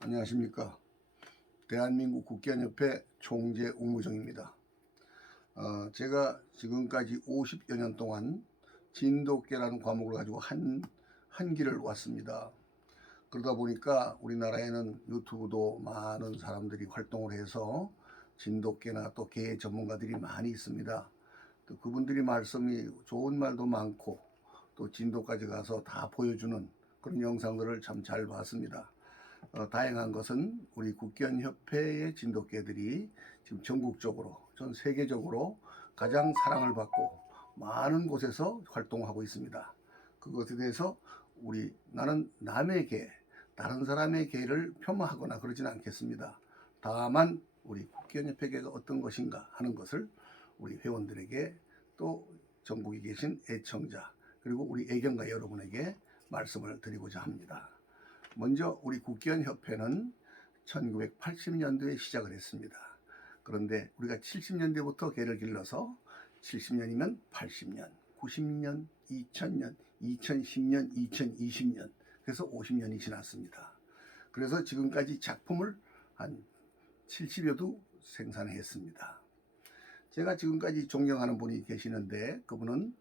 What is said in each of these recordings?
안녕하십니까. 대한민국 국견협회 총재 옥무정입니다. 제가 지금까지 50여 년 동안 진돗개라는 과목을 가지고 한 길을 왔습니다. 그러다 보니까 우리나라에는 유튜브도 많은 사람들이 활동을 해서 진돗개나 또 개 전문가들이 많이 있습니다. 또 그분들이 말씀이 좋은 말도 많고 또 진도까지 가서 다 보여주는 그런 영상들을 참 잘 봤습니다. 다행한 것은 우리 국견협회의 진돗개들이 지금 전국적으로, 전 세계적으로 가장 사랑을 받고 많은 곳에서 활동하고 있습니다. 그것에 대해서 나는 남의 개, 다른 사람의 개를 폄하하거나 그러지는 않겠습니다. 다만 우리 국견협회 개가 어떤 것인가 하는 것을 우리 회원들에게 또 전국에 계신 애청자 그리고 우리 애견가 여러분에게 말씀을 드리고자 합니다. 먼저 우리 국견협회는 1980년도에 시작을 했습니다. 그런데 우리가 70년대부터 개를 길러서 70년이면 80년, 90년, 2000년, 2010년, 2020년 그래서 50년이 지났습니다. 그래서 지금까지 작품을 한 70여 두 생산했습니다. 제가 지금까지 존경하는 분이 계시는데 그분은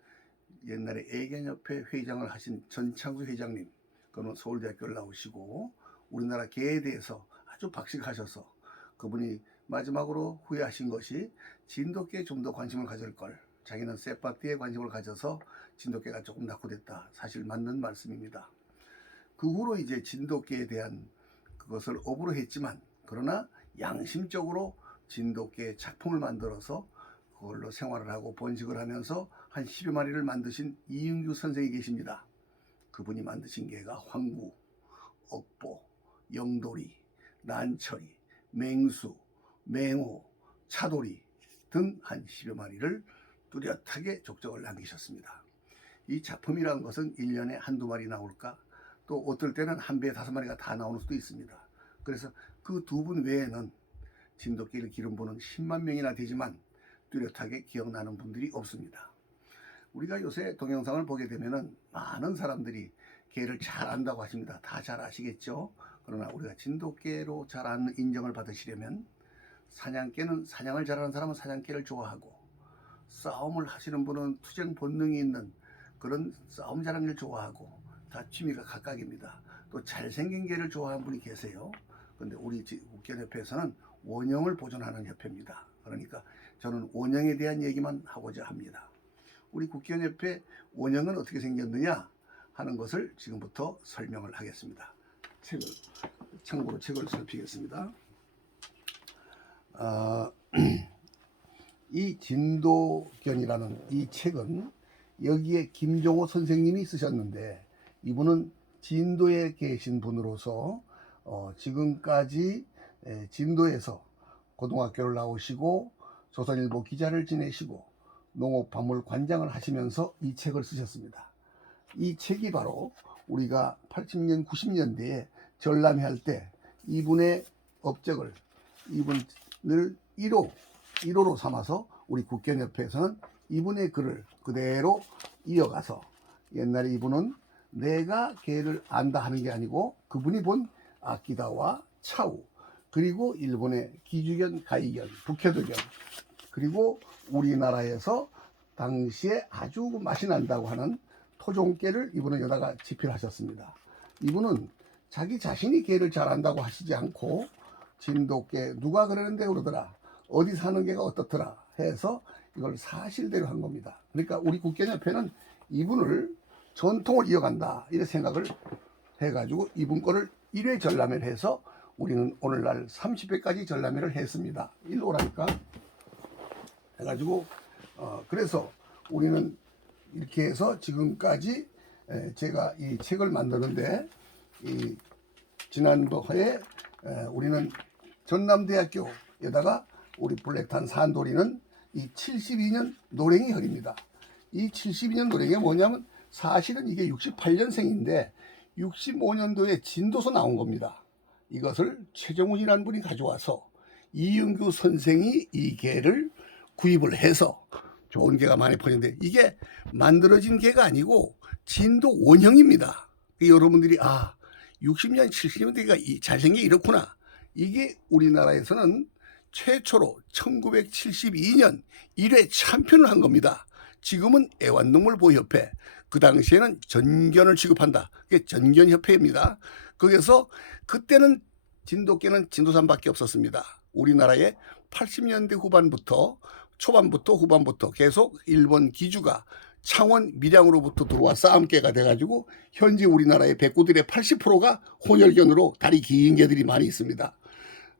옛날에 애견협회 회장을 하신 전창수 회장님, 그는 서울대학교를 나오시고 우리나라 개에 대해서 아주 박식하셔서 그분이 마지막으로 후회하신 것이 진돗개에 좀 더 관심을 가질 걸, 자기는 쌔빠띠에 관심을 가져서 진돗개가 조금 낙후됐다. 사실 맞는 말씀입니다. 그 후로 이제 진돗개에 대한 그것을 업으로 했지만 그러나 양심적으로 진돗개 작품을 만들어서 그걸로 생활을 하고 번식을 하면서 한 10여 마리를 만드신 이윤규 선생이 계십니다. 그분이 만드신 개가 황구, 억보, 영돌이, 난처리, 맹수, 맹호, 차돌이 등 한 10여 마리를 뚜렷하게 족적을 남기셨습니다. 이 작품이라는 것은 1년에 한두 마리 나올까? 또 어떨 때는 한 배에 5마리가 다 나오는 수도 있습니다. 그래서 그 두 분 외에는 진돗개를 기른 분은 10만 명이나 되지만 뚜렷하게 기억나는 분들이 없습니다. 우리가 요새 동영상을 보게 되면은 많은 사람들이 개를 잘 안다고 하십니다. 다 잘 아시겠죠? 그러나 우리가 진돗개로 잘 아는 인정을 받으시려면 사냥개는 사냥을 잘하는 사람은 사냥개를 좋아하고 싸움을 하시는 분은 투쟁 본능이 있는 그런 싸움 잘하는 걸 좋아하고 다 취미가 각각입니다. 또 잘생긴 개를 좋아하는 분이 계세요. 근데 우리 국견협회에서는 원형을 보존하는 협회입니다. 그러니까 저는 원형에 대한 얘기만 하고자 합니다. 우리 국견협회 원형은 어떻게 생겼느냐 하는 것을 지금부터 설명을 하겠습니다. 참고로 책을 살피겠습니다. 이 진도견이라는 이 책은 여기에 김종호 선생님이 쓰셨는데 이분은 진도에 계신 분으로서 지금까지 진도에서 고등학교를 나오시고 조선일보 기자를 지내시고 농업박물관장을 하시면서 이 책을 쓰셨습니다. 이 책이 바로 우리가 80년, 90년대에 전람회 할 때 이분의 업적을 이분을 1호로 삼아서 우리 국견협회에서는 이분의 글을 그대로 이어가서 옛날에 이분은 내가 개를 안다 하는 게 아니고 그분이 본 아키다와 차우 그리고 일본의 기주견, 가이견, 북해도견 그리고 우리나라에서 당시에 아주 맛이 난다고 하는 토종개를 이분은 여기다가 집필하셨습니다. 이분은 자기 자신이 개를 잘한다고 하시지 않고 진돗개 누가 그러는데 그러더라, 어디 사는 개가 어떻더라 해서 이걸 사실대로 한 겁니다. 그러니까 우리 국견협회는 이분을 전통을 이어간다 이런 생각을 해가지고 이분 거를 1회 전람회를 해서 우리는 오늘날 30회까지 전람회를 했습니다. 일로 오라니까 해가지고 그래서 우리는 이렇게 해서 지금까지 제가 이 책을 만드는데 지난번에 우리는 전남대학교에다가 우리 블랙탄 산돌이는 이 72년 노랭이 혈입니다. 이 72년 노랭이 뭐냐면 사실은 이게 68년생인데 65년도에 진도서 나온 겁니다. 이것을 최정훈이라는 분이 가져와서 이윤규 선생이 이 개를 구입을 해서 좋은 개가 많이 퍼졌는데 이게 만들어진 개가 아니고 진도 원형입니다. 여러분들이 60년, 70년대가 잘생겨 이렇구나. 이게 우리나라에서는 최초로 1972년 1회 챔피언을 한 겁니다. 지금은 애완동물보호협회, 그 당시에는 전견을 취급한다. 그게 전견협회입니다. 거기서 그때는 진돗개는 진도산밖에 없었습니다. 우리나라에 80년대 초반부터 후반부터 계속 일본 기주가 창원 밀양으로부터 들어와 싸움개가 돼가지고 현재 우리나라의 백구들의 80%가 혼혈견으로 다리 긴 개들이 많이 있습니다.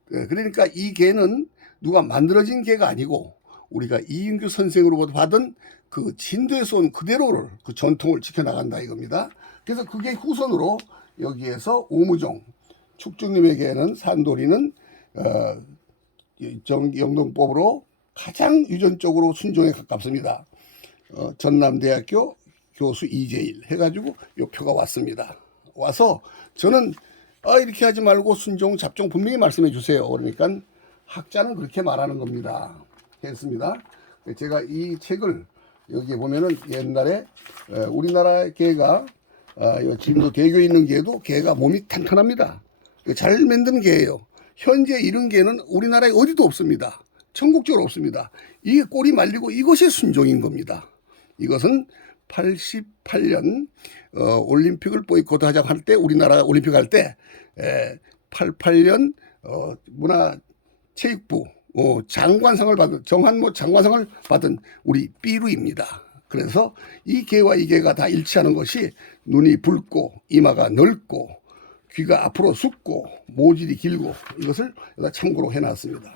그러니까 이 개는 누가 만들어진 개가 아니고 우리가 이인규 선생으로부터 받은 그 진도에서 온 그대로를 그 전통을 지켜나간다 이겁니다. 그래서 그게 후손으로 여기에서 오무종 축중님에게는 산도리는 영동법으로 가장 유전적으로 순종에 가깝습니다. 전남대학교 교수 이재일 해가지고 요 표가 왔습니다. 와서 저는 이렇게 하지 말고 순종 잡종 분명히 말씀해 주세요. 그러니까 학자는 그렇게 말하는 겁니다. 했습니다. 제가 이 책을 여기 보면은 옛날에 우리나라 개가 지금도 대교에 있는 개도 개가 몸이 탄탄합니다. 잘 만든 개예요. 현재 이런 개는 우리나라에 어디도 없습니다. 전국적으로 없습니다. 이게 꼬리 말리고 이것이 순종인 겁니다. 이것은 88년 올림픽을 보이콧하자고 할 때 우리나라 올림픽 할 때 88년 문화체육부 장관상을 받은 정한모 장관상을 받은 우리 삐루입니다. 그래서 이 개와 이 개가 다 일치하는 것이 눈이 붉고 이마가 넓고 귀가 앞으로 숫고 모질이 길고 이것을 여기다 참고로 해놨습니다.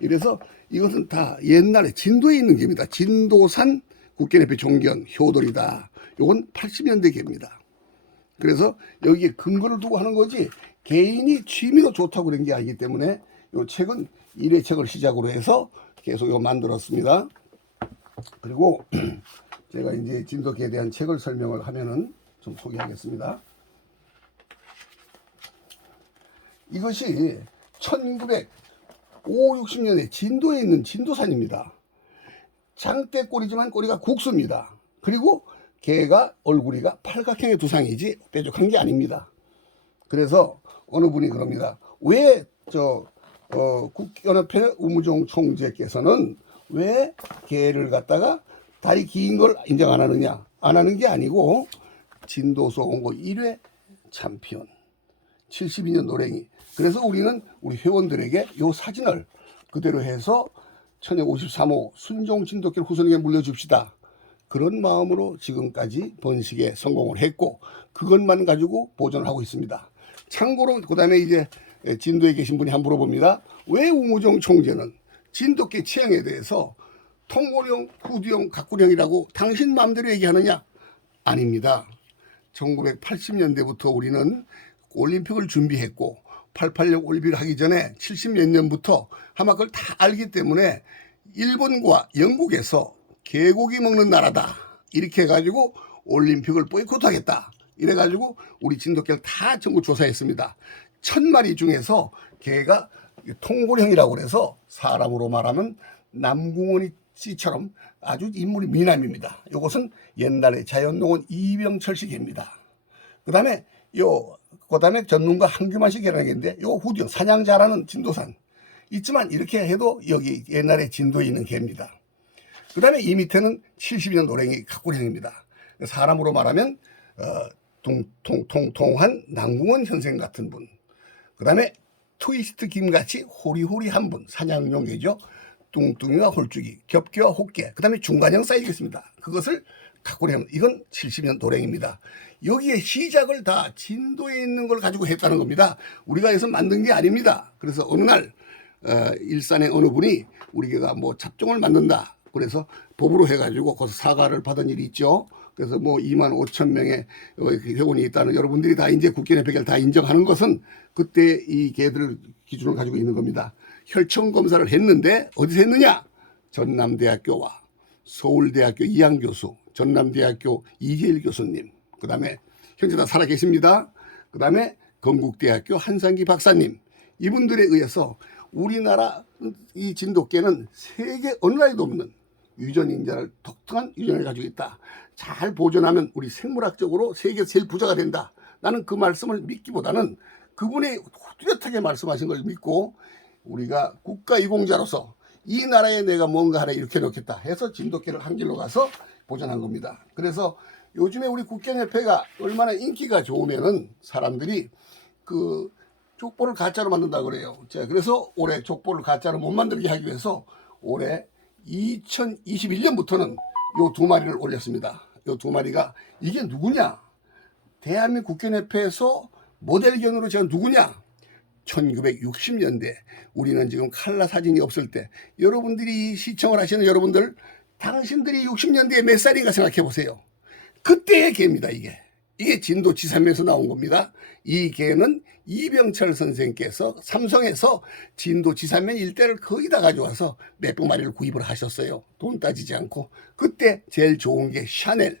이래서 이것은 다 옛날에 진도에 있는 개입니다. 진도산 국견협회 종견 효돌이다. 이건 80년대 개입니다. 그래서 여기에 근거를 두고 하는 거지 개인이 취미로 좋다고 그런 게 아니기 때문에 이 책은 1회 책을 시작으로 해서 계속 이거 만들었습니다. 그리고 제가 이제 진돗개에 대한 책을 설명을 하면은 좀 소개하겠습니다. 이것이 1950년에 진도에 있는 진도산입니다. 장대꼬리지만 꼬리가 국수입니다. 그리고 개가 얼굴이가 팔각형의 두상이지 뾰족한 게 아닙니다. 그래서 어느 분이 그럽니다. 왜 국견협회 우무종 총재께서는 왜 개를 갖다가 다리 긴 걸 인정 안 하느냐? 안 하는 게 아니고 진도소 온거 1회 챔피언 72년 노랭이. 그래서 우리는 우리 회원들에게 이 사진을 그대로 해서 1053호 순종 진돗개를 후손에게 물려줍시다. 그런 마음으로 지금까지 번식에 성공을 했고 그것만 가지고 보존을 하고 있습니다. 참고로 그 다음에 이제 진도에 계신 분이 한번 물어봅니다. 왜 우무종 총재는 진돗개 취향에 대해서 통골형, 후두형, 가꾸형이라고 당신 마음대로 얘기하느냐? 아닙니다. 1980년대부터 우리는 올림픽을 준비했고 88년 올림픽을 하기 전에 70몇 년부터 아마 그걸 다 알기 때문에 일본과 영국에서 개고기 먹는 나라다 이렇게 해가지고 올림픽을 보이콧하겠다 이래가지고 우리 진돗개를 다 전국 조사했습니다. 1000마리 중에서 개가 통골형이라고 그래서 사람으로 말하면 남궁원이 씨처럼 아주 인물이 미남입니다. 이것은 옛날에 자연농원 이병철씨 개입니다. 그 다음에 전문가 한규만씨 개라는 개인데 요 후디형 사냥 잘하는 진도산 있지만 이렇게 해도 여기 옛날에 진도에 있는 개입니다. 그 다음에 이 밑에는 70년 노랭이 가꾸형입니다. 사람으로 말하면 통통통통한 남궁원 현생 같은 분. 그 다음에 트위스트 김같이 호리호리한 분, 사냥용 개죠. 뚱뚱이와 홀쭉이, 겹개와 호깨, 그 다음에 중간형 사이즈겠습니다. 그것을 가꾸형, 이건 70년 노랭입니다. 여기에 시작을 다 진도에 있는 걸 가지고 했다는 겁니다. 우리가 해서 만든 게 아닙니다. 그래서 어느 날 일산의 어느 분이 우리 개가 뭐 잡종을 만든다. 그래서 법으로 해가지고 거기서 사과를 받은 일이 있죠. 그래서 뭐 25,000명의 회원이 있다는 여러분들이 다 이제 국견협회를 다 인정하는 것은 그때 이 개들 기준을 가지고 있는 겁니다. 혈청 검사를 했는데 어디서 했느냐? 전남대학교와 서울대학교 이양 교수, 전남대학교 이재일 교수님, 그 다음에 현재 다 살아계십니다. 그 다음에 건국대학교 한상기 박사님, 이분들에 의해서 우리나라 이 진돗개는 세계 어느 나라에도 없는 유전인자를 독특한 유전을 가지고 있다. 잘 보존하면 우리 생물학적으로 세계에서 제일 부자가 된다. 나는 그 말씀을 믿기보다는 그분이 뚜렷하게 말씀하신 걸 믿고 우리가 국가유공자로서 이 나라에 내가 뭔가 하나 일으켜 놓겠다 해서 진돗개를 한 길로 가서 보존한 겁니다. 그래서 요즘에 우리 국견협회가 얼마나 인기가 좋으면은 사람들이 그 족보를 가짜로 만든다 그래요. 자, 그래서 올해 족보를 가짜로 못 만들게 하기 위해서 올해 2021년부터는 요 두 마리를 올렸습니다. 요 두 마리가 이게 누구냐? 대한민국 국견협회에서 모델견으로 제가 누구냐? 1960년대 우리는 지금 칼라 사진이 없을 때 여러분들이 시청을 하시는 여러분들 당신들이 60년대에 몇 살인가 생각해 보세요. 그때의 개입니다. 이게 진도 지삼면에서 나온 겁니다. 이 개는 이병철 선생께서 삼성에서 진도 지삼면 일대를 거의 다 가져와서 몇백 마리를 구입을 하셨어요. 돈 따지지 않고. 그때 제일 좋은 게 샤넬.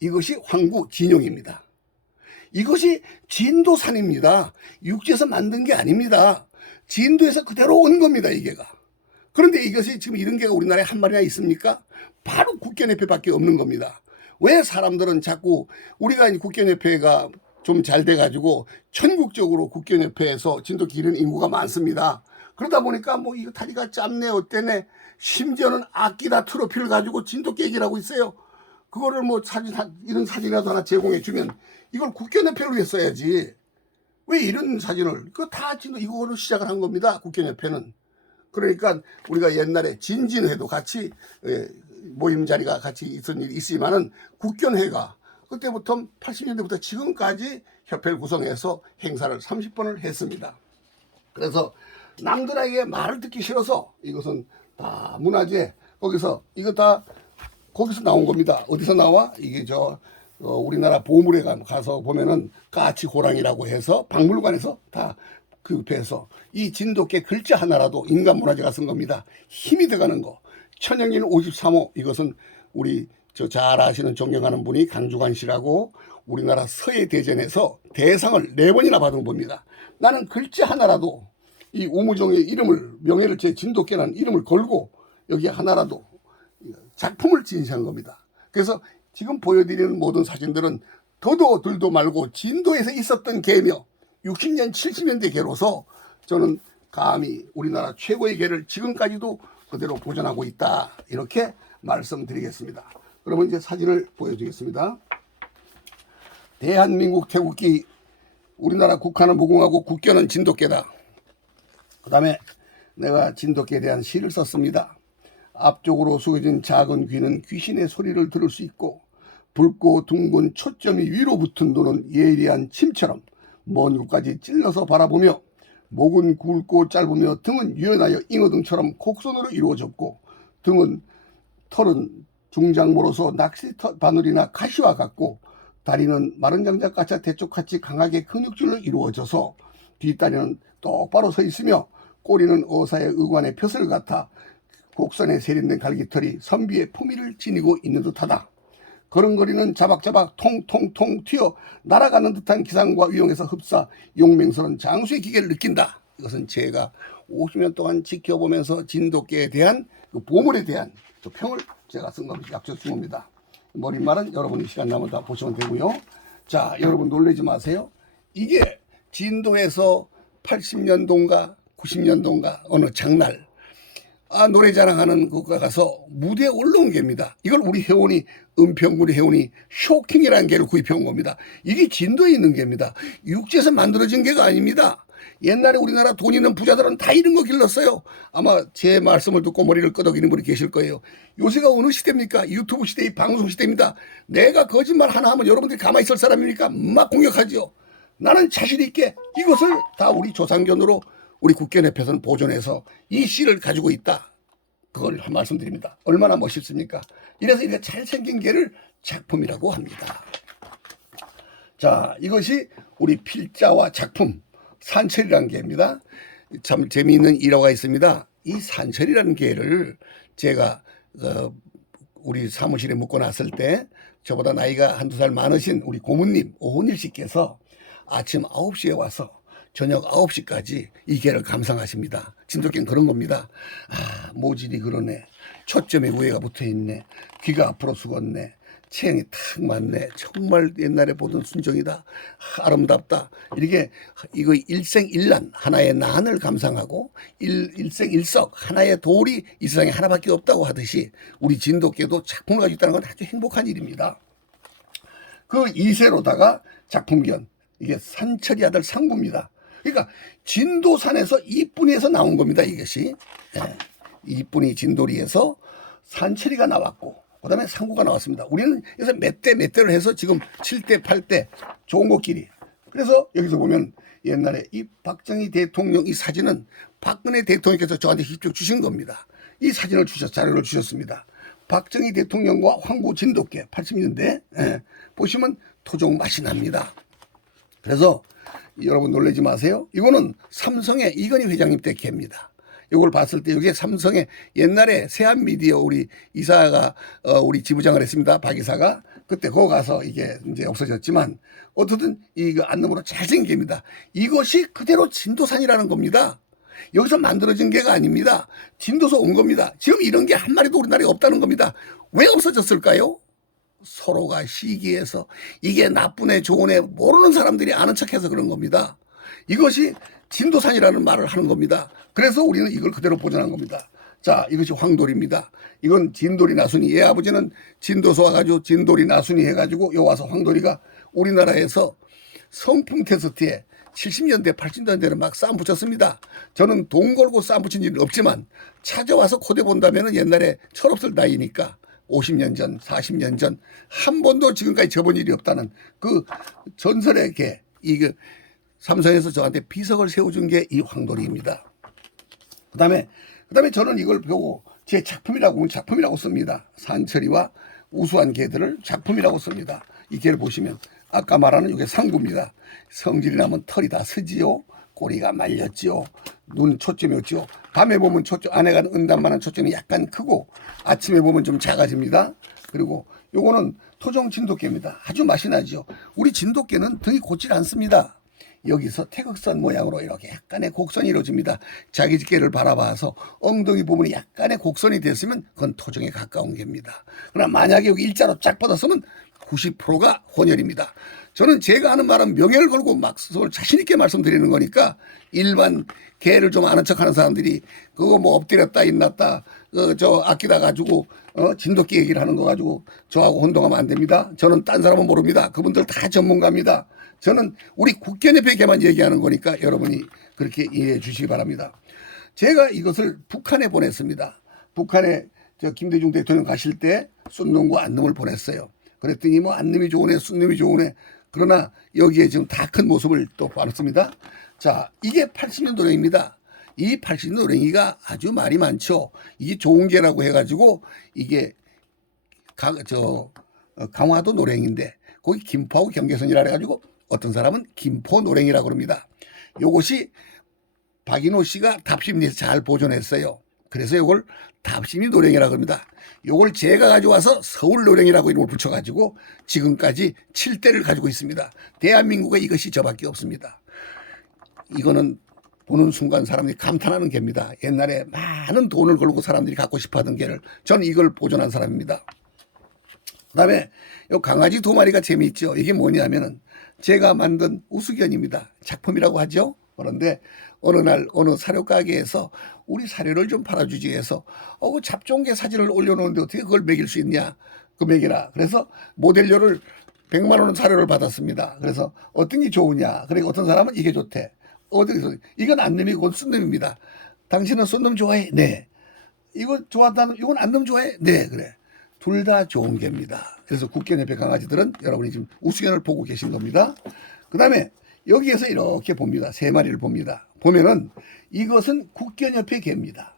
이것이 황구 진용입니다. 이것이 진도산입니다. 육지에서 만든 게 아닙니다. 진도에서 그대로 온 겁니다. 이 개가. 그런데 이것이 지금 이런 개가 우리나라에 한 마리나 있습니까? 바로 국견협회밖에 없는 겁니다. 왜 사람들은 자꾸 우리가 국견협회가 좀 잘 돼가지고 전국적으로 국견협회에서 진돗 기르는 인구가 많습니다. 그러다 보니까 뭐 이거 다리가 짧네 어때네 심지어는 아끼다 트로피를 가지고 진돗 깨기라고 있어요. 그거를 뭐 이런 사진이라도 하나 제공해 주면 이걸 국견협회를 위해 써야지. 왜 이런 사진을 그거 다 진도 이거로 시작을 한 겁니다. 국견협회는. 그러니까 우리가 옛날에 진진회도 같이 모임 자리가 같이 있은 일이 있지만은 국견회가 그때부터 80년대부터 지금까지 협회를 구성해서 행사를 30번을 했습니다. 그래서 남들에게 말을 듣기 싫어서 이것은 다 문화재 거기서 이거 다 거기서 나온 겁니다. 어디서 나와? 이게 우리나라 보물에 가서 보면은 까치 호랑이라고 해서 박물관에서 다 급해서 이 진돗개 글자 하나라도 인간 문화재가 쓴 겁니다. 힘이 들어가는 거. 천연인 53호 이것은 우리 잘 아시는 존경하는 분이 강주관 씨라고 우리나라 서해대전에서 대상을 4번이나 받은 겁니다. 나는 글자 하나라도 이 우무종의 이름을 명예를 제 진돗개라는 이름을 걸고 여기 하나라도 작품을 진시한 겁니다. 그래서 지금 보여드리는 모든 사진들은 더도 들도 말고 진도에서 있었던 개며 60년 70년대 개로서 저는 감히 우리나라 최고의 개를 지금까지도 그대로 보존하고 있다 이렇게 말씀드리겠습니다. 그러면 이제 사진을 보여주겠습니다. 대한민국 태국기 우리나라 국화는 무궁화고 국견은 진돗개다. 그 다음에 내가 진돗개에 대한 시를 썼습니다. 앞쪽으로 숙여진 작은 귀는 귀신의 소리를 들을 수 있고 붉고 둥근 초점이 위로 붙은 눈은 예리한 침처럼 먼 곳까지 찔러서 바라보며 목은 굵고 짧으며 등은 유연하여 잉어등처럼 곡선으로 이루어졌고 털은 중장모로서 낚시 바늘이나 가시와 같고 다리는 마른 장작같이 대쪽같이 강하게 근육질로 이루어져서 뒷다리는 똑바로 서 있으며 꼬리는 어사의 의관의 벼슬 같아 곡선에 세련된 갈기털이 선비의 품위를 지니고 있는 듯하다. 걸음걸이는 자박자박 통통통 튀어 날아가는 듯한 기상과 위용에서 흡사 용맹스러운 장수의 기계를 느낀다. 이것은 제가 50년 동안 지켜보면서 진돗개에 대한 그 보물에 대한 평을 제가 쓴 겁니다. 약속 쓴 겁니다. 머릿말은 여러분이 시간 나면 다 보시면 되고요. 자, 여러분 놀라지 마세요. 이게 진도에서 80년도인가 90년도인가 어느 장날 노래 자랑하는 곳에 가서 무대에 올라온 개입니다. 이걸 우리 회원이 은평구리 회원이 쇼킹이라는 개를 구입해 온 겁니다. 이게 진도에 있는 개입니다. 육지에서 만들어진 개가 아닙니다. 옛날에 우리나라 돈 있는 부자들은 다 이런 거 길렀어요. 아마 제 말씀을 듣고 머리를 끄덕이는 분이 계실 거예요. 요새가 어느 시대입니까? 유튜브 시대, 방송 시대입니다. 내가 거짓말 하나 하면 여러분들이 가만히 있을 사람입니까? 막 공격하죠. 나는 자신 있게 이것을 다 우리 조상견으로 우리 국견협회에서는 보존해서 이 씨를 가지고 있다. 그걸 말씀드립니다. 얼마나 멋있습니까? 이래서 이렇게 잘생긴 개를 작품이라고 합니다. 자, 이것이 우리 필자와 작품 산철이라는 개입니다. 참 재미있는 일화가 있습니다. 이 산철이라는 개를 제가 우리 사무실에 묶어놨을 때 저보다 나이가 한두 살 많으신 우리 고모님 오은일 씨께서 아침 9시에 와서 저녁 9시까지 이 개를 감상하십니다. 진돗개는 그런 겁니다. 모질이 그러네. 초점에 우회가 붙어있네. 귀가 앞으로 숙었네. 체형이 탁 맞네. 정말 옛날에 보던 순정이다. 아름답다. 이렇게 이거 일생일난 하나의 난을 감상하고 일생일석 하나의 돌이 이 세상에 하나밖에 없다고 하듯이 우리 진돗개도 작품을 가지고 있다는 건 아주 행복한 일입니다. 그 이세로다가 작품견, 이게 산철이 아들 상구입니다. 그러니까 진도산에서 이쁜이에서 나온 겁니다. 이것이 이쁜이 진도리에서 산철이가 나왔고 그 다음에 상구가 나왔습니다. 우리는 그래서 몇 대를 해서 지금 7대 8대 좋은 것끼리. 그래서 여기서 보면 옛날에 이 박정희 대통령 이 사진은 박근혜 대통령께서 저한테 직접 주신 겁니다. 이 사진을 자료를 주셨습니다. 박정희 대통령과 황구 진돗개 80년대 보시면 토종 맛이 납니다. 그래서 여러분 놀라지 마세요. 이거는 삼성의 이건희 회장님 때 개입니다. 이걸 봤을 때 이게 삼성의 옛날에 세한미디어 우리 이사가 우리 지부장을 했습니다. 박 이사가 그때 거기 가서 이게 이제 없어졌지만 어떻든 이거 안놈으로 잘생긴 개입니다. 이것이 그대로 진도산이라는 겁니다. 여기서 만들어진 개가 아닙니다. 진도서 온 겁니다. 지금 이런 게 한 마리도 우리나라에 없다는 겁니다. 왜 없어졌을까요? 서로가 시기해서 이게 나쁜 애 좋은 애 모르는 사람들이 아는 척해서 그런 겁니다. 이것이 진도산이라는 말을 하는 겁니다. 그래서 우리는 이걸 그대로 보존한 겁니다. 자, 이것이 황돌입니다. 이건 진돌이 나순이. 얘 아버지는 진도서 와가지고 진돌이 나순이 해가지고 요 와서 황돌이가 우리나라에서 성품 테스트에 70년대 80년대는 막 싸움 붙였습니다. 저는 돈 걸고 싸움 붙인 일은 없지만 찾아와서 코대 본다면 옛날에 철없을 나이니까 50년 전 40년 전 한 번도 지금까지 접은 일이 없다는 그 전설의 개, 이게 삼성에서 저한테 비석을 세워준 게 이 황돌이입니다. 그다음에 저는 이걸 보고 제 작품이라고 씁니다. 산철이와 우수한 개들을 작품이라고 씁니다. 이 개를 보시면 아까 말하는 이게 상구입니다. 성질이 나면 털이 다 서지요. 꼬리가 말렸지요. 눈 초점이 없지요. 밤에 보면 초점, 안에가 은단만한 초점이 약간 크고 아침에 보면 좀 작아집니다. 그리고 요거는 토종 진돗개입니다. 아주 맛이 나죠. 우리 진돗개는 등이 곧질 않습니다. 여기서 태극선 모양으로 이렇게 약간의 곡선이 이루어집니다. 자기 집게를 바라봐서 엉덩이 부분이 약간의 곡선이 됐으면 그건 토종에 가까운 개입니다. 그러나 만약에 여기 일자로 쫙 뻗었으면 90%가 혼혈입니다. 저는 제가 하는 말은 명예를 걸고 막 자신 있게 말씀드리는 거니까 일반 개를 좀 아는 척하는 사람들이 그거 뭐 엎드렸다 있났다 저 아끼다 가지고 진돗개 얘기를 하는 거 가지고 저하고 혼동하면 안 됩니다. 저는 딴 사람은 모릅니다. 그분들 다 전문가입니다. 저는 우리 국견협회 개만 얘기하는 거니까 여러분이 그렇게 이해해 주시기 바랍니다. 제가 이것을 북한에 보냈습니다. 북한에 저 김대중 대통령 가실 때 쏜놈과 안놈을 보냈어요. 그랬더니 뭐 안놈이 좋으네 쏜놈이 좋으네. 그러나 여기에 지금 다 큰 모습을 또 봤습니다. 자, 이게 80년 노랭입니다. 이 80년 노랭이가 아주 말이 많죠. 이게 좋은 개라고 해가지고 이게 강화도 노랭인데 거기 김포하고 경계선이라 해가지고 어떤 사람은 김포 노랭이라고 그럽니다. 요것이 박인호 씨가 답심리에서 잘 보존했어요. 그래서 이걸 답심이 노랭이라고 합니다. 이걸 제가 가져와서 서울 노랭이라고 이름을 붙여가지고 지금까지 7대를 가지고 있습니다. 대한민국에 이것이 저밖에 없습니다. 이거는 보는 순간 사람들이 감탄하는 개입니다. 옛날에 많은 돈을 걸고 사람들이 갖고 싶어하던 개를 저는 이걸 보존한 사람입니다. 그 다음에 이 강아지 2마리가 재미있죠. 이게 뭐냐면은 제가 만든 우수견입니다. 작품이라고 하죠. 그런데 어느 날 어느 사료 가게에서 우리 사료를 좀 팔아주지 해서 그 잡종개 사진을 올려놓는데 어떻게 그걸 먹일 수 있냐. 그 먹이라. 그래서 모델료를 100만 원 사료를 받았습니다. 그래서 어떤 게 좋으냐. 그리고 어떤 사람은 이게 좋대. 어디서 이건 안놈이고 그건 쏜놈입니다. 당신은 쏜놈 좋아해? 네. 이거 좋아한다는 이건 안놈 좋아해? 네. 그래. 둘 다 좋은 개입니다. 그래서 국견협회 강아지들은 여러분이 지금 우수견을 보고 계신 겁니다. 그 다음에 여기에서 이렇게 봅니다. 3마리를 봅니다. 보면은 이것은 국견협회 개입니다.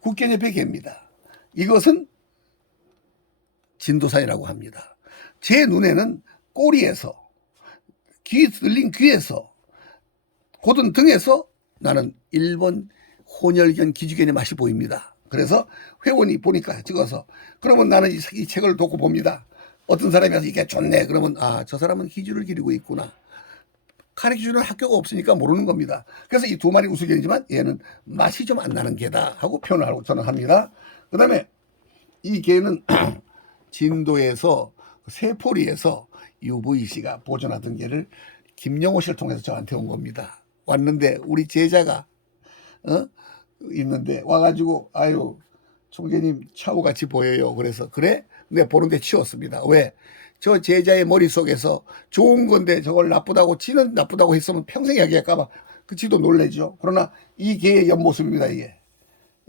국견협회 개입니다. 이것은 진도산이라고 합니다. 제 눈에는 꼬리에서 들린 귀에서 고든 등에서 나는 일본 혼혈견 기주견의 맛이 보입니다. 그래서 회원이 보니까 찍어서 그러면 나는 이 책을 놓고 봅니다. 어떤 사람이 와서 이게 좋네. 그러면 저 사람은 기주를 기르고 있구나. 가르쳐주는 학교가 없으니까 모르는 겁니다. 그래서 이 2마리 우수견이지만 얘는 맛이 좀 안 나는 개다 하고 표현을 하고 저는 합니다. 그 다음에 이 개는 진도에서 세포리에서 UVC가 보존하던 개를 김영호 씨를 통해서 저한테 온 겁니다. 왔는데 우리 제자가 있는데 와가지고 아유 총재님 차우같이 보여요. 그래서 그래? 내가 보는데 치웠습니다. 왜? 저 제자의 머릿속에서 좋은 건데 저걸 나쁘다고 지는 나쁘다고 했으면 평생 이야기할까봐 그 지도 놀래죠. 그러나 이 개의 옆모습입니다. 이게.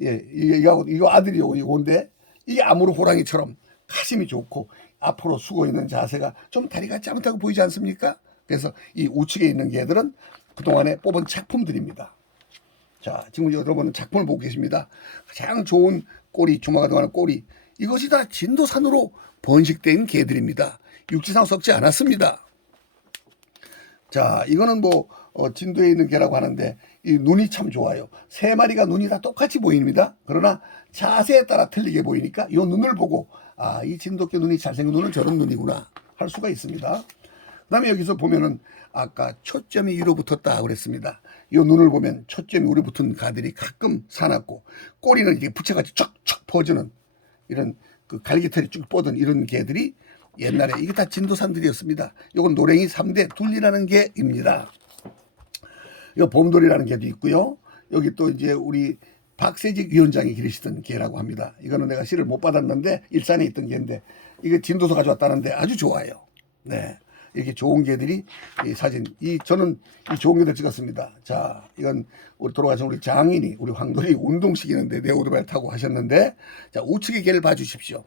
예, 이거 아들이고 이건데 이게 아무로 호랑이처럼 가심이 좋고 앞으로 숙어 있는 자세가 좀 다리가 짜릿하고 보이지 않습니까? 그래서 이 우측에 있는 개들은 그동안에 뽑은 작품들입니다. 자, 지금 여러분은 작품을 보고 계십니다. 가장 좋은 꼬리, 주마가 들어가는 꼬리. 이것이 다 진도산으로 번식된 개들입니다. 육지상 썩지 않았습니다. 자, 이거는 뭐 진도에 있는 개라고 하는데 이 눈이 참 좋아요. 세 마리가 눈이 다 똑같이 보입니다. 그러나 자세에 따라 틀리게 보이니까 이 눈을 보고 아, 이 진돗개 눈이 잘생긴 눈은 저런 눈이구나 할 수가 있습니다. 그 다음에 여기서 보면은 아까 초점이 위로 붙었다 그랬습니다. 이 눈을 보면 초점이 위로 붙은 가들이 가끔 사납고 꼬리는 이렇게 부채같이 쫙쫙 퍼지는 이런 그 갈기털이 쭉 뻗은 이런 개들이 옛날에 이게 다 진도산들이었습니다. 이건 노랭이 3대 둘리라는 개입니다. 이 봄돌이라는 개도 있고요. 여기 또 이제 우리 박세직 위원장이 기르시던 개라고 합니다. 이거는 내가 씨를 못 받았는데 일산에 있던 개인데 이게 진도서 가져왔다는데 아주 좋아요. 네. 이렇게 좋은 개들이 이 사진, 저는 이 좋은 개들 찍었습니다. 자, 이건 우리 돌아가신 우리 장인이 우리 황돌이 운동시키는데 내 오토바이 타고 하셨는데 자, 우측의 개를 봐주십시오.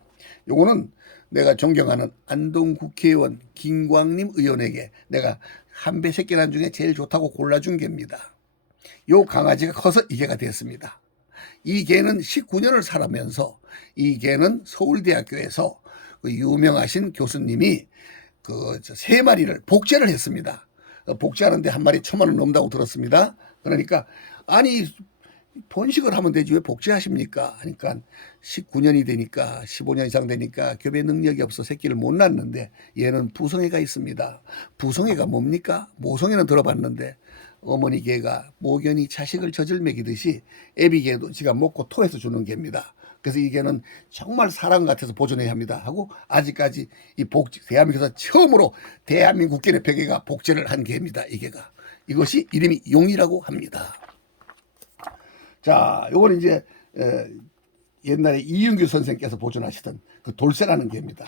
요거는 내가 존경하는 안동 국회의원 김광림 의원에게 내가 한배 새끼란 중에 제일 좋다고 골라준 개입니다. 요 강아지가 커서 이 개가 됐습니다. 이 개는 19년을 살아면서 이 개는 서울대학교에서 그 유명하신 교수님이 그 세 마리를 복제를 했습니다. 복제하는데 한 마리 1,000만 원 넘는다고 들었습니다. 그러니까 아니 번식을 하면 되지 왜 복제하십니까? 하니까 19년이 되니까 15년 이상 되니까 교배 능력이 없어 새끼를 못 낳는데 얘는 부성애가 있습니다. 부성애가 뭡니까? 모성애는 들어봤는데 어머니 개가 모견이 자식을 젖을 먹이듯이 애비 개도 지가 먹고 토해서 주는 개입니다. 그래서 이 개는 정말 사람 같아서 보존해야 합니다 하고 아직까지 이 대한민국에서 처음으로 대한민국 개의 벽에가 복제를 한 개입니다. 이 개가. 이것이 이름이 용이라고 합니다. 자, 요건 이제 옛날에 이윤규 선생께서 보존하시던 그 돌쇠라는 개입니다.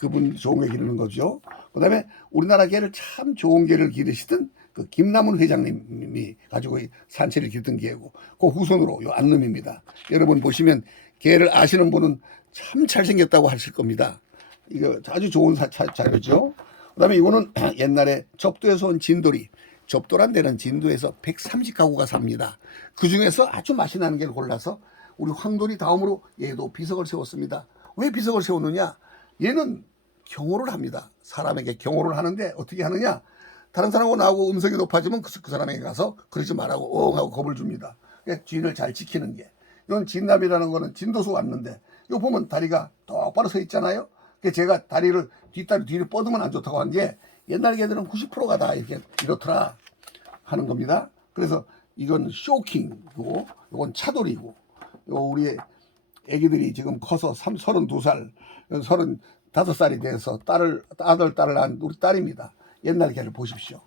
그분 좋은 개 기르는 거죠. 그 다음에 우리나라 개를 참 좋은 개를 기르시던 그 김남훈 회장님이 가지고 산채를 기르던 개고 그 후손으로 요 안놈입니다. 여러분 보시면 개를 아시는 분은 참 잘생겼다고 하실 겁니다. 이거 아주 좋은 자료죠. 그 다음에 이거는 옛날에 접도에서 온 진돌이. 접도란 데는 진도에서 130가구가 삽니다. 그 중에서 아주 맛이 나는 개를 골라서 우리 황돌이 다음으로 얘도 비석을 세웠습니다. 왜 비석을 세우느냐? 얘는 경호를 합니다. 사람에게 경호를 하는데 어떻게 하느냐? 다른 사람하고 나하고 음성이 높아지면 그 사람에게 가서 그러지 말라고 하고 겁을 줍니다. 주인을 잘 지키는 게. 이건 진남이라는 거는 진도수 왔는데 이거 보면 다리가 똑바로 서 있잖아요. 제가 다리를 뒷다리 뒤로 뻗으면 안 좋다고 한 게 옛날 개들은 90%가 다 이렇더라 하는 겁니다. 그래서 이건 쇼킹이고 이건 차돌이고 요 우리 애기들이 지금 커서 32살 35살이 돼서 아들 딸을 낳은 우리 딸입니다. 옛날 개를 보십시오.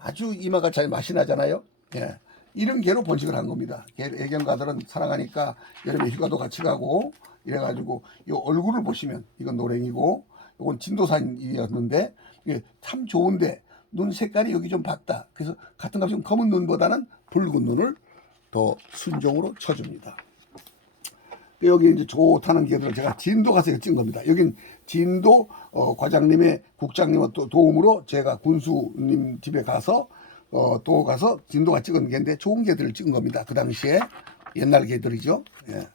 아주 이마가 잘 맛이 나잖아요. 예. 이런 개로 번식을 한 겁니다. 애견가들은 사랑하니까 여름에 휴가도 같이 가고 이래가지고 이 얼굴을 보시면 이건 노랭이고 이건 진도산이었는데 이게 참 좋은데 눈 색깔이 여기 좀 밝다. 그래서 같은 값이면 검은 눈보다는 붉은 눈을 더 순종으로 쳐줍니다. 여기 이제 좋다는 개들을 제가 진도 가서 찍은 겁니다. 여긴 진도 과장님의 국장님의 도움으로 제가 군수님 집에 가서 또 가서 진도가 찍은 개인데 좋은 개들을 찍은 겁니다. 그 당시에 옛날 개들이죠. 예.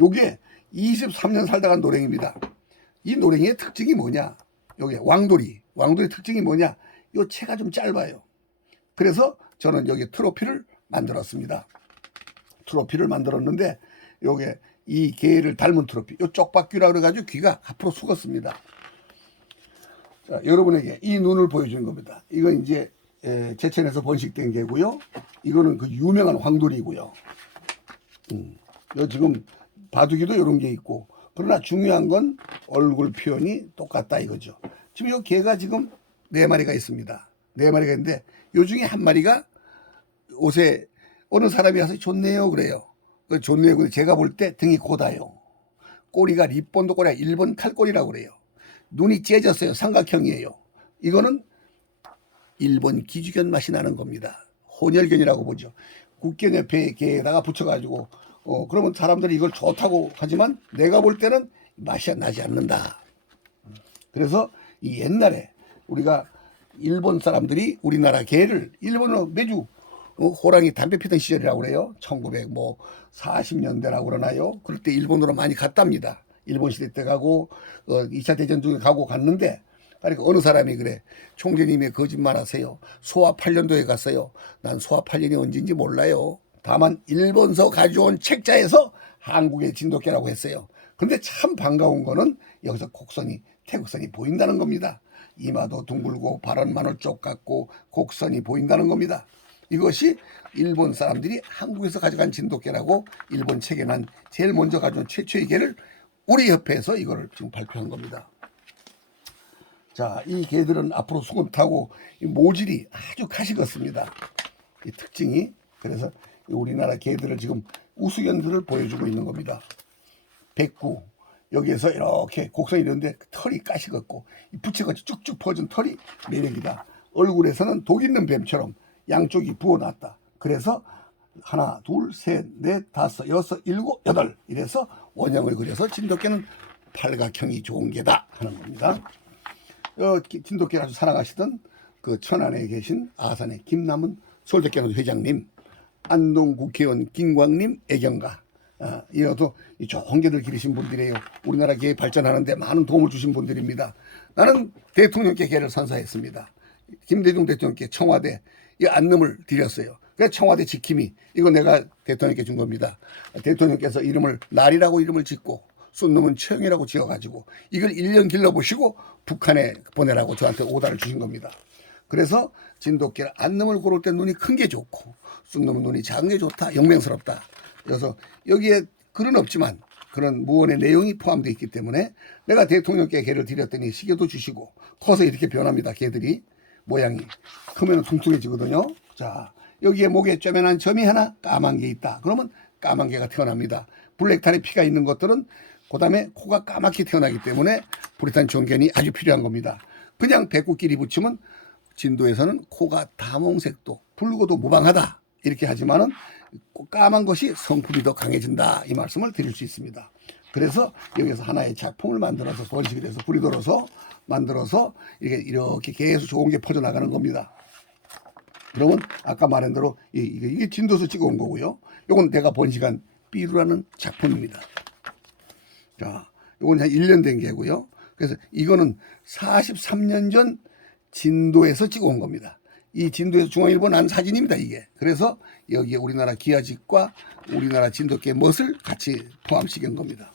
요게 23년 살다 간 노랭입니다. 이 노랭이의 특징이 뭐냐? 여기 왕돌이 특징이 뭐냐? 요 채가 좀 짧아요. 그래서 저는 여기 트로피를 만들었습니다. 트로피를 만들었는데 요게 이 개를 닮은 트로피. 요 쪽박귀라 그래가지고 귀가 앞으로 숙었습니다. 자, 여러분에게 이 눈을 보여주는 겁니다. 이건 이제 제천에서 번식된 개고요. 이거는 그 유명한 황돌이고요. 요 지금 바둑이도 이런 게 있고 그러나 중요한 건 얼굴 표현이 똑같다 이거죠. 지금 이 개가 지금 4마리가 있습니다. 4마리가 있는데 요 중에 한 마리가 옷에 어느 사람이 와서 좋네요 그래요. 좋네요. 근데 제가 볼 때 등이 고다요. 꼬리가 립본도 꼬리가 일본 칼꼬리라고 그래요. 눈이 째졌어요. 삼각형이에요. 이거는 일본 기주견 맛이 나는 겁니다. 혼혈견이라고 보죠. 국견 옆에 개에다가 붙여가지고 그러면 사람들이 이걸 좋다고 하지만 내가 볼 때는 맛이 나지 않는다. 그래서 이 옛날에 우리가 일본 사람들이 우리나라 개를 일본으로 매주 호랑이 담배 피던 시절이라고 그래요. 1940년대라고 그러나요. 그럴 때 일본으로 많이 갔답니다. 일본 시대 때 가고 2차 대전 중에 가고 갔는데 그러니까 어느 사람이 그래. 총재님이 거짓말 하세요. 소화 8년도에 갔어요. 난 소화 8년이 언제인지 몰라요. 다만 일본서 가져온 책자에서 한국의 진돗개라고 했어요. 근데 참 반가운 거는 여기서 곡선이 태극선이 보인다는 겁니다. 이마도 둥글고 발은 마늘 쪽 같고 곡선이 보인다는 겁니다. 이것이 일본 사람들이 한국에서 가져간 진돗개라고 일본 책에 난 제일 먼저 가져온 최초의 개를 우리 협회에서 이거를 지금 발표한 겁니다. 자, 이 개들은 앞으로 수건 타고 모질이 아주 가시겁습니다. 이 특징이. 그래서 우리나라 개들을 지금 우수견들을 보여주고 있는 겁니다. 백구 여기에서 이렇게 곡선이 있는데 털이 가시겁고 부채같이 쭉쭉 퍼진 털이 매력이다. 얼굴에서는 독 있는 뱀처럼 양쪽이 부어났다. 그래서 하나, 둘, 셋, 넷, 다섯, 여섯, 일곱, 여덟 이래서 원형을 그려서 진돗개는 팔각형이 좋은 개다 하는 겁니다. 진돗개를 아주 사랑하시던 그 천안에 계신 아산의 김남은 서울대학교 회장님, 안동 국회의원 김광림 애경가 이어도 좋은 개들 기르신 분들이에요. 우리나라 개 발전하는데 많은 도움을 주신 분들입니다. 나는 대통령께 개를 선사했습니다. 김대중 대통령께 청와대 이 안놈을 드렸어요. 그래서 청와대 지킴이 이거 내가 대통령께 준 겁니다. 대통령께서 이름을 날이라고 이름을 짓고 쏜 놈은 처형이라고 지어가지고 이걸 1년 길러보시고 북한에 보내라고 저한테 오다를 주신 겁니다. 그래서 진돗개를 안놈을 고를 때 눈이 큰 게 좋고 쏜 놈은 눈이 작은 게 좋다. 영맹스럽다. 그래서 여기에 글은 없지만 그런 무언의 내용이 포함되어 있기 때문에 내가 대통령께 개를 드렸더니 시계도 주시고 커서 이렇게 변합니다. 개들이 모양이 크면 퉁퉁해지거든요. 자, 여기에 목에 쪼맨한 점이 하나 까만 게 있다. 그러면 까만 개가 태어납니다. 블랙탄에 피가 있는 것들은 그 다음에 코가 까맣게 태어나기 때문에 브리탄 종견이 아주 필요한 겁니다. 그냥 배꼽끼리 붙이면 진도에서는 코가 다몽색도 붉어도 무방하다 이렇게 하지만은 까만 것이 성품이 더 강해진다 이 말씀을 드릴 수 있습니다. 그래서 여기서 하나의 작품을 만들어서 번식이 돼서 불이 들어서 만들어서 이렇게 계속 좋은 게 퍼져나가는 겁니다. 그러면 아까 말한 대로 이게 진도에서 찍어온 거고요. 이건 내가 번식한 삐루라는 작품입니다. 자, 이건 한 1년 된 개고요. 그래서 이거는 43년 전 진도에서 찍어온 겁니다. 이 진도에서 중앙일보 난 사진입니다, 이게. 그래서 여기에 우리나라 기아집과 우리나라 진돗개 멋을 같이 포함시킨 겁니다.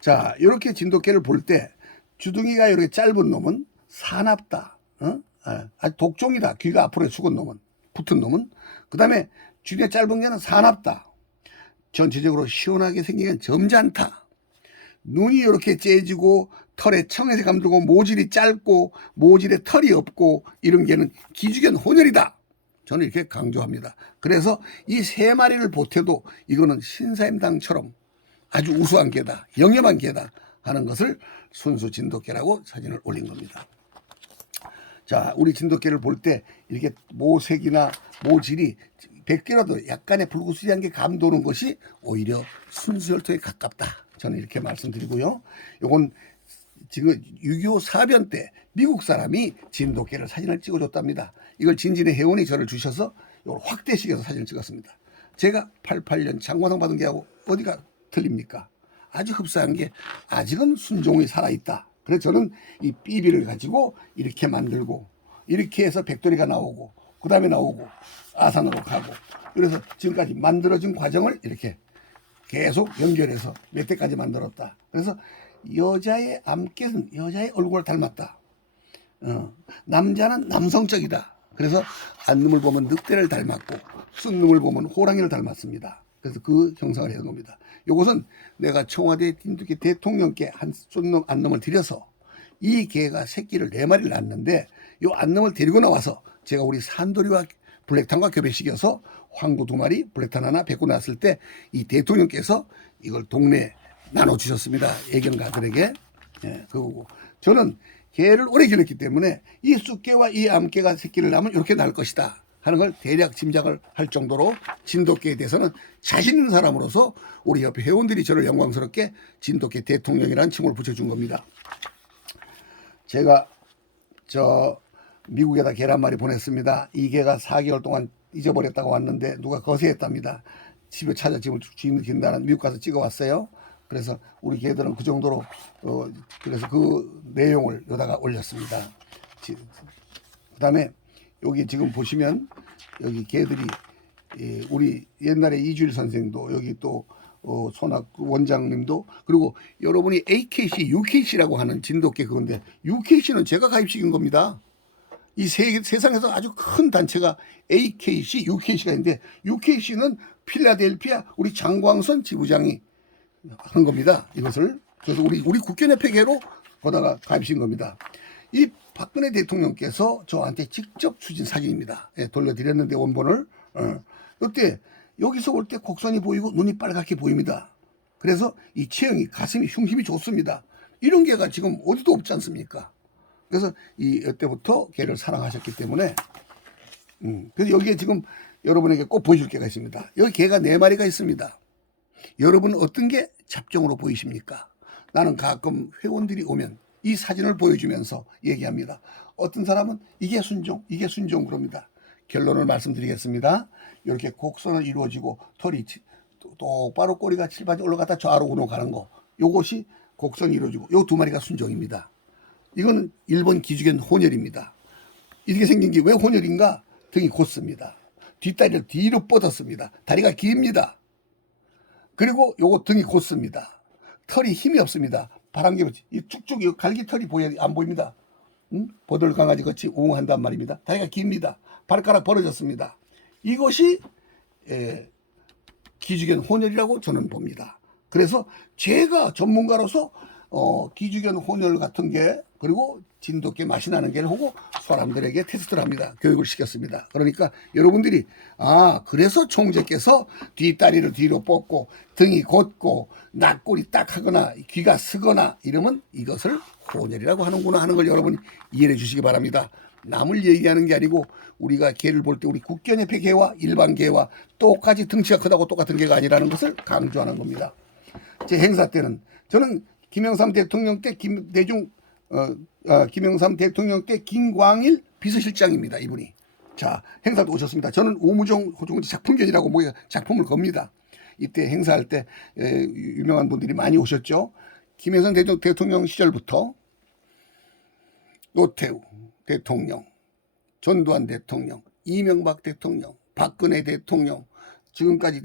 자, 이렇게 진돗개를 볼 때 주둥이가 이렇게 짧은 놈은 사납다. 아주 독종이다. 귀가 앞으로 죽은 놈은, 붙은 놈은. 그 다음에 주둥이 짧은 개는 사납다. 전체적으로 시원하게 생긴 점잖다. 눈이 이렇게 째지고 털에 청에서 감들고 모질이 짧고 모질에 털이 없고 이런 개는 기주견 혼혈이다. 저는 이렇게 강조합니다. 그래서 이 3마리를 보태도 이거는 신사임당처럼 아주 우수한 개다. 영험한 개다 하는 것을 순수 진돗개라고 사진을 올린 겁니다. 자, 우리 진돗개를 볼 때 이렇게 모색이나 모질이 100개라도 약간의 불구스리한 게 감도는 것이 오히려 순수 혈통에 가깝다. 저는 이렇게 말씀드리고요. 요건 지금 6.25 사변 때 미국 사람이 진돗개를 사진을 찍어줬답니다. 이걸 진진의 회원이 저를 주셔서 이걸 확대식에서 사진을 찍었습니다. 제가 88년 장관상 받은 게하고 어디가 틀립니까? 아주 흡사한 게 아직은 순종이 살아있다. 그래서 저는 이 삐비를 가지고 이렇게 만들고 이렇게 해서 백돌이가 나오고 그 다음에 나오고 아산으로 가고 그래서 지금까지 만들어진 과정을 이렇게 계속 연결해서 몇 대까지 만들었다. 그래서 여자의 암깨는 여자의 얼굴을 닮았다. 남자는 남성적이다. 그래서 안놈을 보면 늑대를 닮았고 순놈을 보면 호랑이를 닮았습니다. 그래서 그 형상을 해놓은 겁니다. 이것은 내가 청와대 진돗개 대통령께 한 쏜놈 안놈을 드려서 이 개가 새끼를 4마리를 낳았는데 이 안놈을 데리고 나와서 제가 우리 산도리와 블랙탄과 교배시켜서 황구 2마리, 블랙탄 하나 뵙고 났을 때 이 대통령께서 이걸 동네에 나눠주셨습니다. 애견가들에게. 예, 그거고. 저는 개를 오래 기르기 때문에 이 쑥개와 이 암개가 새끼를 낳으면 이렇게 낳을 것이다 하는 걸 대략 짐작을 할 정도로 진돗개에 대해서는 자신 있는 사람으로서 우리 옆에 회원들이 저를 영광스럽게 진돗개 대통령이라는 칭호를 붙여준 겁니다. 제가 미국에다 개 한 마리 보냈습니다. 이 개가 4개월 동안 잊어버렸다고 왔는데 누가 거세했답니다. 집에 찾아 집을 주인을 긴다는 미국 가서 찍어왔어요. 그래서 우리 개들은 그 정도로 그래서 그 내용을 여기다가 올렸습니다. 그 다음에 여기 지금 보시면 여기 개들이 우리 옛날에 이주일 선생도 여기 또 손학 원장님도 그리고 여러분이 AKC, UKC라고 하는 진돗개 그건데 UKC는 제가 가입시킨 겁니다. 이 세상에서 아주 큰 단체가 AKC, UKC가 있는데 UKC는 필라델피아 우리 장광선 지부장이 한 겁니다. 이것을 그래서 우리 국견협회계로 거다가 가입시킨 겁니다. 이 박근혜 대통령께서 저한테 직접 주신 사진입니다. 예, 돌려드렸는데 원본을 그때 여기서 올 때 곡선이 보이고 눈이 빨갛게 보입니다. 그래서 이 체형이 가슴이 흉심이 좋습니다. 이런 개가 지금 어디도 없지 않습니까? 그래서 이때부터 개를 사랑하셨기 때문에 그래서 여기에 지금 여러분에게 꼭 보여줄 개가 있습니다. 여기 개가 4마리가 있습니다. 여러분 어떤 게 잡종으로 보이십니까? 나는 가끔 회원들이 오면 이 사진을 보여주면서 얘기합니다. 어떤 사람은 이게 순종, 이게 순종 그럽니다. 결론을 말씀드리겠습니다. 이렇게 곡선을 이루어지고 털이 똑바로 꼬리가 칠바지 올라갔다 좌로 우로 가는 거. 요것이 곡선이 이루어지고 요 2마리가 순종입니다. 이거는 일본 기주견 혼혈입니다. 이렇게 생긴 게 왜 혼혈인가? 등이 곧습니다. 뒷다리를 뒤로 뻗었습니다. 다리가 깁니다. 그리고 요거 등이 곧습니다. 털이 힘이 없습니다. 바람개 이 쭉쭉 이 갈기털이 안 보입니다. 보들 강아지 같이 웅한단 말입니다. 다리가 깁니다. 발가락 벌어졌습니다. 이것이 기주견 혼혈이라고 저는 봅니다. 그래서 제가 전문가로서 기주견 혼혈 같은 게 그리고 진돗개 맛이 나는 개를 하고 사람들에게 테스트를 합니다. 교육을 시켰습니다. 그러니까 여러분들이 그래서 총재께서 뒷다리를 뒤로 뻗고 등이 곧고 낙골이 딱 하거나 귀가 쓰거나 이러면 이것을 혼혈이라고 하는구나 하는 걸 여러분이 이해해 주시기 바랍니다. 남을 얘기하는 게 아니고 우리가 개를 볼 때 우리 국견협회 개와 일반 개와 똑같이 등치가 크다고 똑같은 개가 아니라는 것을 강조하는 겁니다. 제 행사 때는 저는 김영삼 대통령 때 김영삼 대통령 때 김광일 비서실장입니다. 이분이. 자, 행사도 오셨습니다. 저는 오무종 작품견이라고 작품을 겁니다. 이때 행사할 때 유명한 분들이 많이 오셨죠. 김영삼 대통령 시절부터 노태우 대통령, 전두환 대통령, 이명박 대통령, 박근혜 대통령, 지금까지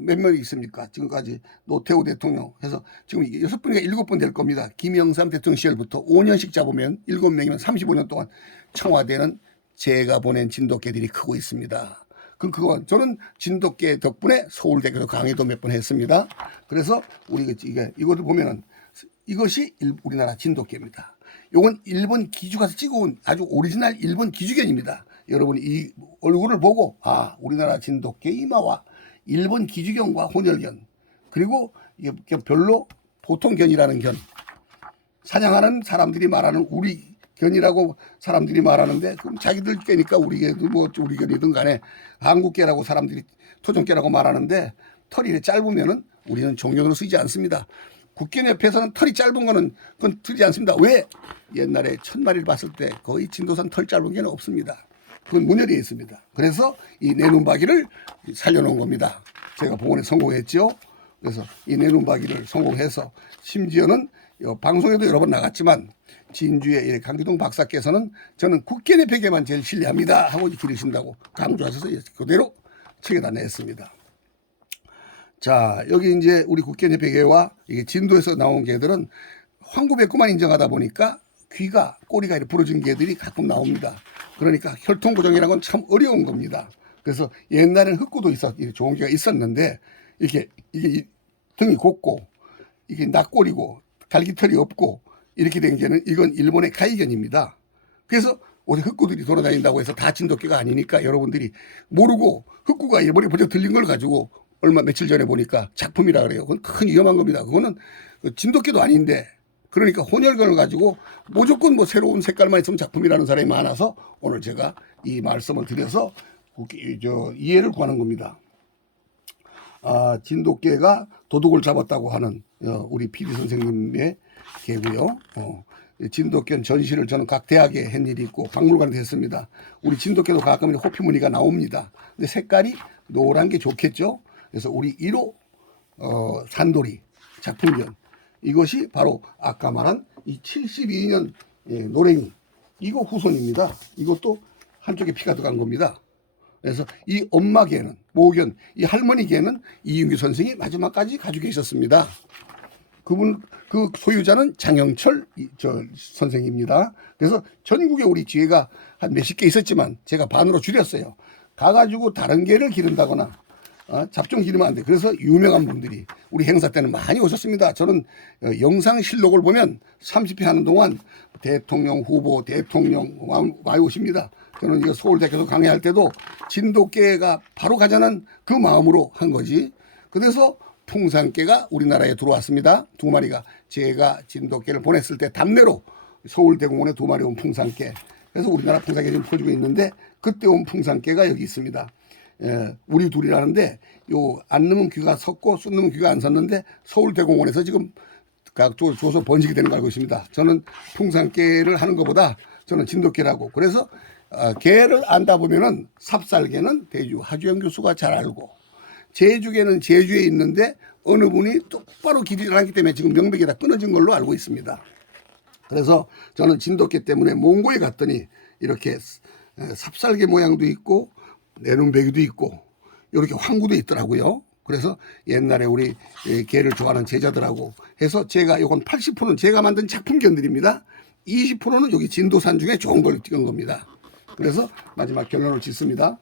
몇 명이 있습니까? 지금까지 노태우 대통령 해서 지금 6분인가 7분 될 겁니다. 김영삼 대통령 시절부터 5년씩 잡으면 7명이면 35년 동안 청와대는 제가 보낸 진돗개들이 크고 있습니다. 그건 저는 진돗개 덕분에 서울대교도 강의도 몇 번 했습니다. 그래서 우리가 이거를 보면은 이것이 우리나라 진돗개입니다. 요건 일본 기주 가서 찍어온 아주 오리지널 일본 기주견입니다. 여러분이 이 얼굴을 보고 우리나라 진돗개 이마와 일본 기주견과 혼혈견 그리고 이게 별로 보통 견이라는 견 사냥하는 사람들이 말하는 우리 견이라고 사람들이 말하는데 그럼 자기들 개니까 우리 개도 우리 견이든 간에 한국개라고 사람들이 토종개라고 말하는데 털이 짧으면은 우리는 종견으로 쓰지 않습니다. 국견협회에서는 털이 짧은 거는 그건 들지 않습니다. 왜? 옛날에 1000마리를 봤을 때 거의 진도산 털 짧은 개는 없습니다. 그건 문열에 있습니다. 그래서 이 내눈박이를 살려놓은 겁니다. 제가 복원에 성공했죠. 그래서 이 내눈박이를 성공해서 심지어는 방송에도 여러 번 나갔지만 진주의 강기동 박사께서는 저는 국견협회계만 제일 신뢰합니다 하고 기르신다고 강조하셔서 그대로 책에다 냈습니다. 자, 여기 이제 우리 국견협회계와 이게 진도에서 나온 개들은 황구백구만 인정하다 보니까 귀가 꼬리가 이렇게 부러진 개들이 가끔 나옵니다. 그러니까 혈통고정이라는 건 참 어려운 겁니다. 그래서 옛날에는 흑구도 좋은 개가 있었는데 이게 등이 곧고 이게 낙골이고 갈기털이 없고 이렇게 된 게는 이건 일본의 가이견입니다. 그래서 어디 흑구들이 돌아다닌다고 해서 다 진돗개가 아니니까 여러분들이 모르고 흑구가 일본에 번쩍 들린 걸 가지고 얼마 며칠 전에 보니까 작품이라 그래요. 그건 큰 위험한 겁니다. 그거는 진돗개도 아닌데 그러니까 혼혈견을 가지고 무조건 뭐 새로운 색깔만 있으면 작품이라는 사람이 많아서 오늘 제가 이 말씀을 드려서 이해를 구하는 겁니다. 진돗개가 도둑을 잡았다고 하는 우리 PD 선생님의 개고요. 진돗개 전시를 저는 각 대학에 한 일이 있고 박물관에 했습니다. 우리 진돗개도 가끔 호피 무늬가 나옵니다. 근데 색깔이 노란 게 좋겠죠. 그래서 우리 1호 산돌이 작품견 이것이 바로 아까 말한 이 72년 노랭이 이거 후손입니다. 이것도 한쪽에 피가 들어간 겁니다. 그래서 이 엄마 개는 모견 이 할머니 개는 이윤규 선생이 마지막까지 가지고 계셨습니다. 그분 그 소유자는 장영철 선생입니다. 그래서 전국에 우리 쥐가 한 몇십 개 있었지만 제가 반으로 줄였어요. 가가지고 다른 개를 기른다거나 잡종 기르면 안 돼. 그래서 유명한 분들이 우리 행사 때는 많이 오셨습니다. 저는 영상실록을 보면 30회 하는 동안 대통령 후보, 대통령 많이 오십니다. 저는 이거 서울대학교에서 강의할 때도 진돗개가 바로 가자는 그 마음으로 한 거지. 그래서 풍산개가 우리나라에 들어왔습니다. 2마리가 제가 진돗개를 보냈을 때 답례로 서울대공원에 2마리 온 풍산개. 그래서 우리나라 풍산개 지금 퍼지고 있는데 그때 온 풍산개가 여기 있습니다. 우리 둘이라는데 요 안 넣으면 귀가 섰고 쑥 넣으면 귀가 안 섰는데 서울대공원에서 지금 줘서 번식이 되는 걸 알고 있습니다. 저는 풍산개를 하는 것보다 저는 진돗개라고 그래서 개를 안다 보면은 삽살개는 대주 하주영 교수가 잘 알고 제주개는 제주에 있는데 어느 분이 똑바로 기르지 않기 때문에 지금 명백이 다 끊어진 걸로 알고 있습니다. 그래서 저는 진돗개 때문에 몽고에 갔더니 이렇게 삽살개 모양도 있고 내눈배기도 있고 이렇게 황구도 있더라고요. 그래서 옛날에 우리 개를 좋아하는 제자들하고 해서 제가 이건 80%는 제가 만든 작품견들입니다. 20%는 여기 진도산 중에 좋은 걸 찍은 겁니다. 그래서 마지막 결론을 짓습니다.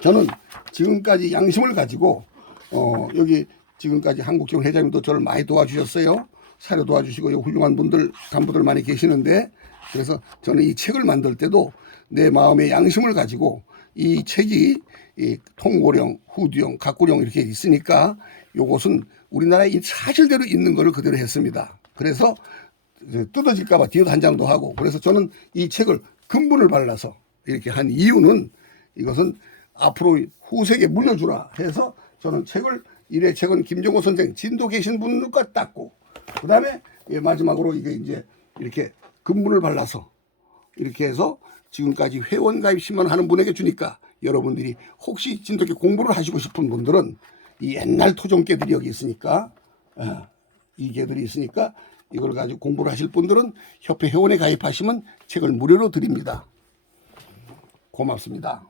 저는 지금까지 양심을 가지고 여기 지금까지 한국지원 회장님도 저를 많이 도와주셨어요. 사료 도와주시고 훌륭한 분들 간부들 많이 계시는데 그래서 저는 이 책을 만들 때도 내 마음의 양심을 가지고 이 책이 이 통고령, 후두령, 각고령 이렇게 있으니까 이것은 우리나라에 사실대로 있는 거를 그대로 했습니다. 그래서 뜯어질까봐 뒤에도 한 장도 하고 그래서 저는 이 책을 금분을 발라서 이렇게 한 이유는 이것은 앞으로 후세에 물려주라 해서 저는 책을 이래 책은 김정호 선생 진도 계신 분과 닦고 그 다음에 마지막으로 이게 이제 이렇게 금분을 발라서 이렇게 해서 지금까지 회원 가입 10만 원 하는 분에게 주니까 여러분들이 혹시 진돗개 공부를 하시고 싶은 분들은 이 옛날 토종개들이 여기 있으니까 이 개들이 있으니까 이걸 가지고 공부를 하실 분들은 협회 회원에 가입하시면 책을 무료로 드립니다. 고맙습니다.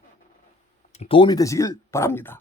도움이 되시길 바랍니다.